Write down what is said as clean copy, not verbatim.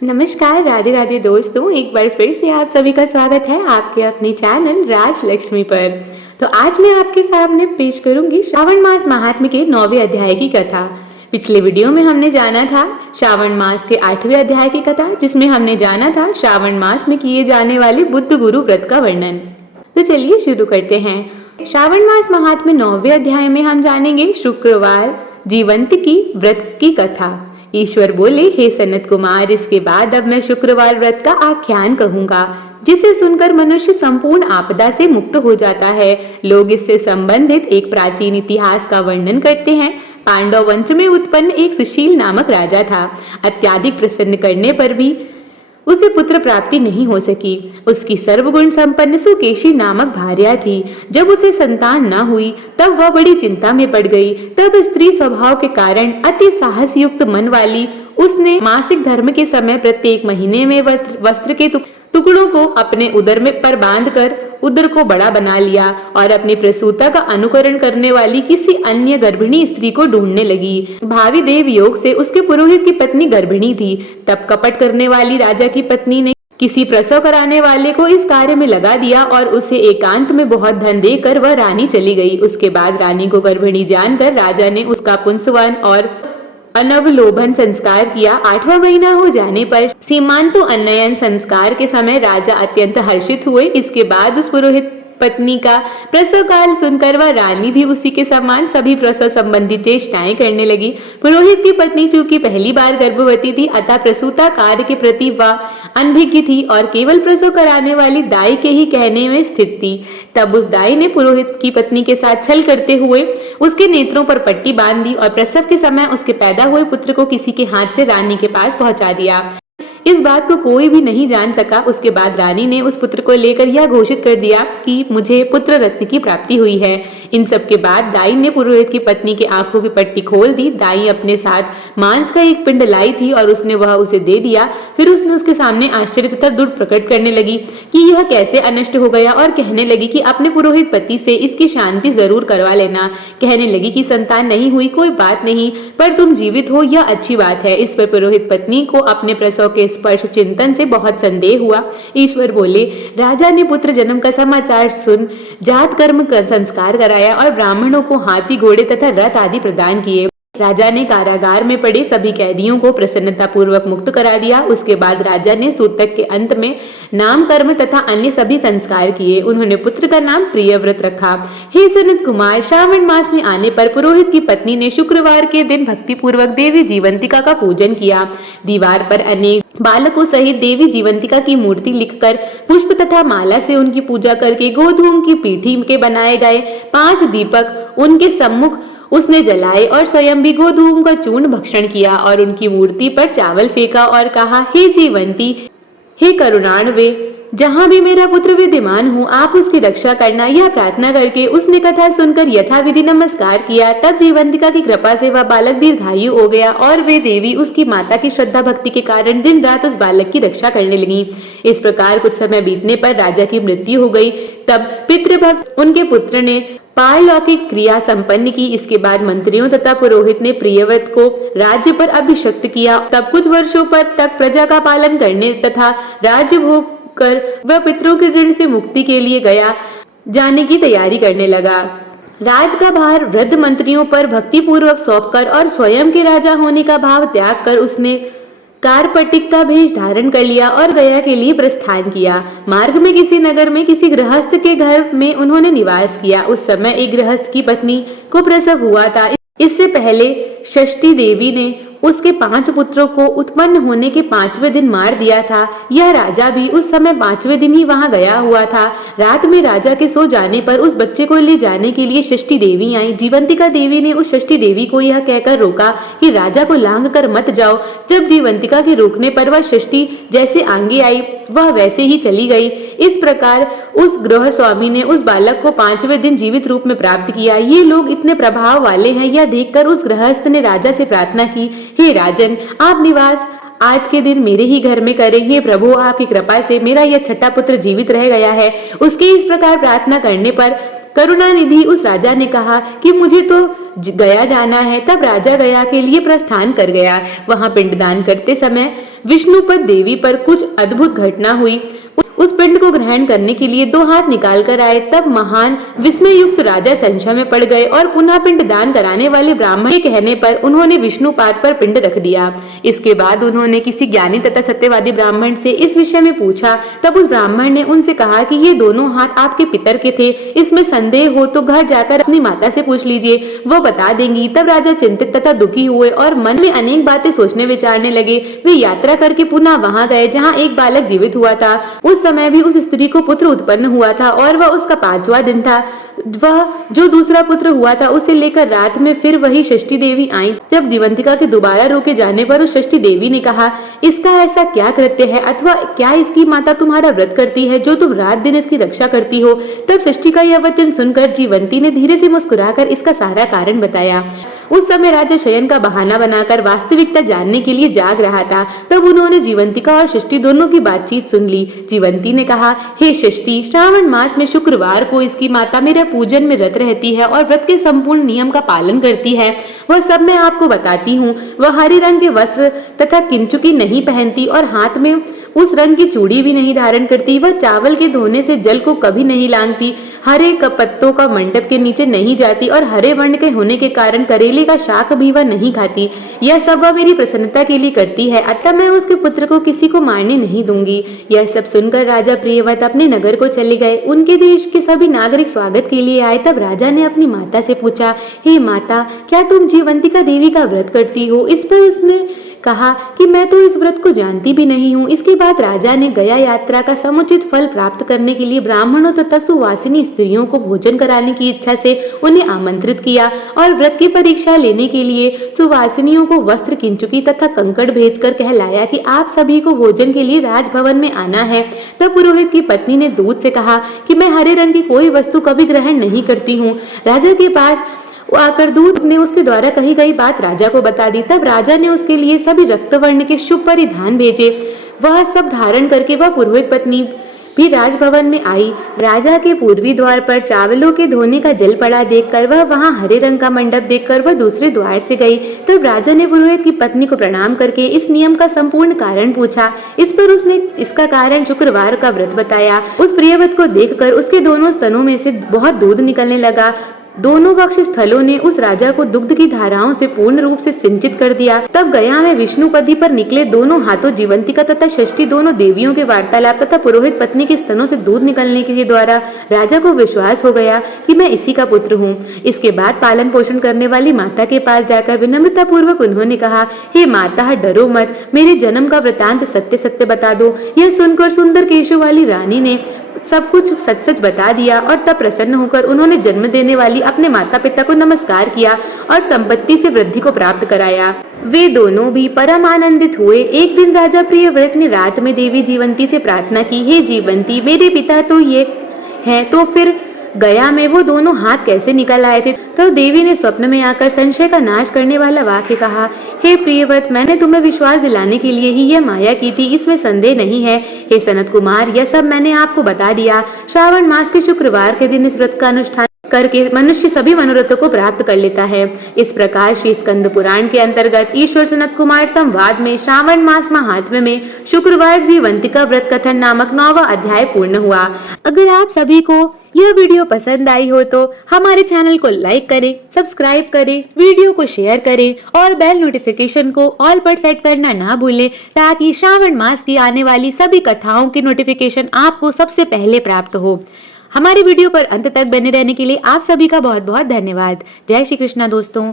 नमस्कार, राधे राधे दोस्तों। एक बार फिर से आप सभी का स्वागत है आपके अपने चैनल राजलक्ष्मी पर। तो आज मैं आपके सामने पेश करूंगी श्रावण मास महात्म्य के 9वें अध्याय की कथा। पिछले वीडियो में हमने जाना था श्रावण मास के 8वें अध्याय की कथा, जिसमें हमने जाना था श्रावण मास में किए जाने वाले बुद्ध गुरु व्रत का वर्णन। तो चलिए शुरू करते हैं। श्रावण मास महात्म्य 9वें अध्याय में हम जानेंगे शुक्रवार जीवंत की व्रत की कथा। ईश्वर बोले, हे सनत कुमार, इसके बाद अब मैं शुक्रवार व्रत का आख्यान कहूंगा, जिसे सुनकर मनुष्य संपूर्ण आपदा से मुक्त हो जाता है। लोग इससे संबंधित एक प्राचीन इतिहास का वर्णन करते हैं। पांडव वंश में उत्पन्न एक सुशील नामक राजा था। अत्याधिक प्रसन्न करने पर भी उसे पुत्र प्राप्ति नहीं हो सकी। उसकी सर्वगुण संपन्न सुकेशी नामक भार्या थी। जब उसे संतान न हुई तब वह बड़ी चिंता में पड़ गई। तब स्त्री स्वभाव के कारण अति साहस युक्त मन वाली उसने मासिक धर्म के समय प्रत्येक महीने में वस्त्र के टुकड़ों को अपने उदर में पर बांधकर उदर को बड़ा बना लिया और अपनी प्रसूता का अनुकरण करने वाली किसी अन्य गर्भिणी स्त्री को ढूंढने लगी। भावी देव योग से उसके पुरोहित की पत्नी गर्भिणी थी। तब कपट करने वाली राजा की पत्नी ने किसी प्रसव कराने वाले को इस कार्य में लगा दिया और उसे एकांत में बहुत धन देकर वह रानी चली गई। उसके बाद रानी को गर्भिणी जानकर राजा ने उसका पुंसवन और अनवलोभन संस्कार किया। 8वां महीना हो जाने पर सीमांतु अन्नयन संस्कार के समय राजा अत्यंत हर्षित हुए। इसके बाद उस पुरोहित पत्नी का प्रसव काल सुनकर वह रानी भी उसी के समान सभी प्रसव संबंधी चेष्टाएं करने लगी। पुरोहित की पत्नी चूंकि पहली बार गर्भवती थी, अतः प्रसूता कार्य के प्रति वह अनभिज्ञ थी और केवल प्रसव कराने वाली दाई के ही कहने में स्थित थी। तब उस दाई ने पुरोहित की पत्नी के साथ छल करते हुए उसके नेत्रों पर पट्टी बांध दी और प्रसव के समय उसके पैदा हुए पुत्र को किसी के हाथ से रानी के पास पहुंचा दिया। इस बात को कोई भी नहीं जान सका। उसके बाद रानी ने उस पुत्र को लेकर यह घोषित कर दिया कि मुझे पुत्र रत्न की प्राप्ति हुई है। इन सब के बाद दाई ने पुरोहित की पत्नी के आंखों की पट्टी खोल दी। दाई अपने साथ मांस का एक पिंड लाई थी और उसने वह उसे दे दिया। फिर उसने उसके सामने आश्चर्य तथा दुख प्रकट करने लगी कि यह कैसे अनष्ट हो गया और कहने लगी कि अपने पुरोहित पति से इसकी शांति जरूर करवा लेना। कहने लगी कि संतान नहीं हुई कोई बात नहीं, पर तुम जीवित हो यह अच्छी बात है। इस पर पुरोहित पत्नी को अपने प्रसव के स्पर्श चिंतन से बहुत संदेह हुआ। ईश्वर बोले, राजा ने पुत्र जन्म का समाचार सुन जात कर्म का संस्कार कराया और ब्राह्मणों को हाथी घोड़े तथा रथ आदि प्रदान किए। राजा ने कारागार में पड़े सभी कैदियों को प्रसन्नता पूर्वक मुक्त करा दिया। उसके बाद राजा ने सूतक के अंत में नाम कर्म तथा अन्य सभी संस्कार किए। उन्होंने पुत्र का नाम प्रियव्रत रखा। हे सनत कुमार, श्रावण मास में आने पर पुरोहित की पत्नी ने शुक्रवार के दिन भक्ति पूर्वक देवी जीवंतिका का पूजन किया। दीवार पर अनेक बालकों सहित देवी जीवंतिका की मूर्ति लिखकर पुष्प तथा माला से उनकी पूजा करके गोधूम की पीठी के बनाए गए 5 दीपक उनके सम्मुख उसने जलाए और स्वयं भी गोधूम का चूर्ण भक्षण किया और उनकी मूर्ति पर चावल फेंका और कहा, हे जीवंती, हे करुणाणवे, जहाँ भी मेरा पुत्र विद्यमान हो आप उसकी रक्षा करना। यह प्रार्थना करके उसने कथा सुनकर यथाविधि नमस्कार किया। तब जीवंतिका की कृपा से वह बालक दीर्घायु हो गया और वे देवी उसकी माता की श्रद्धा भक्ति के कारण दिन रात उस बालक की रक्षा करने लगी। इस प्रकार कुछ समय बीतने पर राजा की मृत्यु हो गई। तब पितृभक्त उनके पुत्र ने पारलौकिक क्रिया संपन्न की। इसके बाद मंत्रियों तथा पुरोहित ने प्रियव्रत को राज्य पर अभिषिक्त किया। तब कुछ वर्षों पर तक प्रजा का पालन करने तथा राज्य भोग कर वह पितरों के ऋण से मुक्ति के लिए गया जाने की तैयारी करने लगा। राज का भार वृद्ध मंत्रियों पर भक्ति पूर्वक सौंपकर और स्वयं के राजा होने का भाव त्याग कर उसने कारपटिक का भेष धारण कर लिया और गया के लिए प्रस्थान किया। मार्ग में किसी नगर में किसी गृहस्थ के घर में उन्होंने निवास किया। उस समय एक गृहस्थ की पत्नी को प्रसव हुआ था। इससे पहले षष्ठी देवी ने उसके 5 पुत्रों को उत्पन्न होने के 5वें दिन मार दिया था। यह राजा भी उस समय 5वें दिन ही वहां गया हुआ था। रात में राजा के सो जाने पर उस बच्चे को ले जाने के लिए षष्ठी देवी आई। जीवंतिका देवी ने उस षष्ठी देवी को यह कहकर रोका कि राजा को लांग कर मत जाओ। जब जीवंतिका के रोकने पर वह षष्ठी जैसे आगे आई वह वैसे ही चली गई। इस प्रकार उस गृह स्वामी ने उस बालक को 5वें दिन जीवित रूप में प्राप्त किया। ये लोग इतने प्रभाव वाले हैं, यह देखकर उस गृहस्थ ने राजा से प्रार्थना की, हे राजन, आप निवास आज के दिन मेरे ही घर में करें। हे प्रभु, आपकी कृपा से मेरा यह छठा पुत्र जीवित रह गया है। उसके इस प्रकार प्रार्थना करने पर करुणानिधि उस राजा ने कहा कि मुझे तो गया जाना है। तब राजा गया के लिए प्रस्थान कर गया। वहां पिंडदान करते समय विष्णुपद देवी पर कुछ अद्भुत घटना हुई। उस पिंड को ग्रहण करने के लिए 2 हाथ निकाल कर आए। तब महान विस्मय युक्त राजा संशय में पड़ गए और पुनः पिंड दान कराने वाले ब्राह्मण के कहने पर उन्होंने विष्णुपाद पर पिंड रख दिया। इसके बाद उन्होंने किसी ज्ञानी तथा सत्यवादी ब्राह्मण से इस विषय में पूछा। तब उस ब्राह्मण ने उनसे कहा कि ये दोनों हाथ आपके पितर के थे। इसमें संदेह हो तो घर जाकर अपनी माता से पूछ लीजिए, वो बता देंगी। तब राजा चिंतित तथा दुखी हुए और मन में अनेक बातें सोचने विचारने लगे। वे यात्रा करके पुनः वहां गए जहाँ एक बालक जीवित हुआ था। उस समय भी उस स्त्री को पुत्र उत्पन्न हुआ था और वह उसका 5वां दिन था। वह जो दूसरा पुत्र हुआ था उसे लेकर रात में फिर वही षष्ठी देवी आई। जब दिवंतिका के दोबारा रोके जाने पर उस षष्ठी देवी ने कहा, इसका ऐसा क्या कृत्य है अथवा क्या इसकी माता तुम्हारा व्रत करती है जो तुम रात दिन इसकी रक्षा करती हो। तब षष्ठी का यह वचन सुनकर जीवंती ने धीरे से मुस्कुराकर इसका सारा कारण बताया। उस समय राजा शयन का बहाना बनाकर वास्तविकता जानने के लिए जाग रहा था। तब उन्होंने जीवंतिका और षष्ठी दोनों की बातचीत सुन ली। जीवंती ने कहा, हे षष्ठी, श्रावण मास में शुक्रवार को इसकी माता मेरे पूजन में रत रहती है और व्रत के संपूर्ण नियम का पालन करती है। वह सब मैं आपको बताती हूँ। वह हरे रंग के वस्त्र तथा किंचुकी नहीं पहनती और हाथ में उस रंग की चूड़ी भी नहीं धारण करती। वह चावल के धोने से जल को कभी नहीं लांघती, हरे पत्तों का मंडप के नीचे नहीं जाती और हरे वर्ण के होने के कारण करेले का शाक भी वह नहीं खाती। यह सब वह मेरी प्रसन्नता के लिए करती है, अतः मैं उसके पुत्र को किसी को मारने नहीं दूंगी। यह सब सुनकर राजा प्रियव्रत अपने नगर को चले गए। उनके देश के सभी नागरिक स्वागत के लिए आए। तब राजा ने अपनी माता से पूछा, हे माता, क्या तुम जीवंतिका देवी का व्रत करती हो? इस पर उसने कहा कि मैं तो इस व्रत को जानती भी नहीं हूँ। इसके बाद राजा ने गया यात्रा का समुचित फल प्राप्त करने के लिए ब्राह्मणों तथा सुवासिनी स्त्रियों को भोजन कराने की इच्छा से उन्हें आमंत्रित किया और व्रत की परीक्षा लेने के लिए सुवासिनियों को वस्त्र, किंचुकी तथा कंकड़ भेजकर कहलाया कि आप सभी को भोजन के लिए राजभवन में आना है। तब पुरोहित की पत्नी ने दूत से कहा कि मैं हरे रंग की कोई वस्तु कभी ग्रहण नहीं करती हूँ। राजा के पास आकर दूत ने उसके द्वारा कही गई बात राजा को बता दी। तब राजा ने उसके लिए सभी रक्तवर्ण के शुभ परिधान भेजे। वह सब धारण करके वह पुरोहित पत्नी भी राजभवन में आई। राजा के पूर्वी द्वार पर चावलों के धोने का जल पड़ा देखकर वह वहां हरे रंग का मंडप देखकर वह दूसरे द्वार से गई। तब राजा ने पुरोहित की पत्नी को प्रणाम करके इस नियम का संपूर्ण कारण पूछा। इस पर उसने इसका कारण शुक्रवार का व्रत बताया। उस प्रियव्रत को देखकर उसके दोनों स्तनों में से बहुत दूध निकलने लगा। दोनों वक्ष स्थलों ने उस राजा को दुग्ध की धाराओं से पूर्ण रूप से सिंचित कर दिया। तब गया में विष्णुपदी पर निकले दोनों हाथों जीवंतिका तथा षष्ठी दोनों देवियों के वार्तालाप तथा पुरोहित पत्नी के स्तनों से दूध निकलने के द्वारा राजा को विश्वास हो गया कि मैं इसी का पुत्र हूँ। इसके बाद पालन पोषण करने वाली माता के पास जाकर विनम्रता पूर्वक उन्होंने कहा, हे माता, डरो मत, मेरे जन्म का वृतांत सत्य सत्य बता दो। यह सुनकर सुंदर केशों वाली रानी ने सब कुछ सच सच बता दिया और तब प्रसन्न होकर उन्होंने जन्म देने वाली अपने माता पिता को नमस्कार किया और संपत्ति से वृद्धि को प्राप्त कराया। वे दोनों भी परम आनंदित हुए। एक दिन राजा प्रियव्रत ने रात में देवी जीवंती से प्रार्थना की, हे जीवंती, मेरे पिता तो ये हैं, तो फिर गया में वो दोनों हाथ कैसे निकल आए थे? तो देवी ने स्वप्न में आकर संशय का नाश करने वाला वाक्य कहा, हे प्रियव्रत, मैंने तुम्हें विश्वास दिलाने के लिए ही यह माया की थी, इसमें संदेह नहीं है। हे सनत कुमार, यह सब मैंने आपको बता दिया। श्रावण मास के शुक्रवार के दिन इस व्रत का अनुष्ठान करके मनुष्य सभी मनोरथों को प्राप्त कर लेता है। इस प्रकार श्री स्कंद पुराण के अंतर्गत ईश्वर सनत कुमार संवाद में श्रावण मास महात्म्य में शुक्रवार जीवंतिका व्रत कथन नामक 9वां अध्याय पूर्ण हुआ। अगर आप सभी को यह वीडियो पसंद आई हो तो हमारे चैनल को लाइक करें, सब्सक्राइब करें, वीडियो को शेयर करें और बेल नोटिफिकेशन को ऑल पर सेट करना ना भूलें, ताकि श्रावण मास की आने वाली सभी कथाओं की नोटिफिकेशन आपको सबसे पहले प्राप्त हो। हमारी वीडियो पर अंत तक बने रहने के लिए आप सभी का बहुत बहुत धन्यवाद। जय श्री कृष्णा दोस्तों।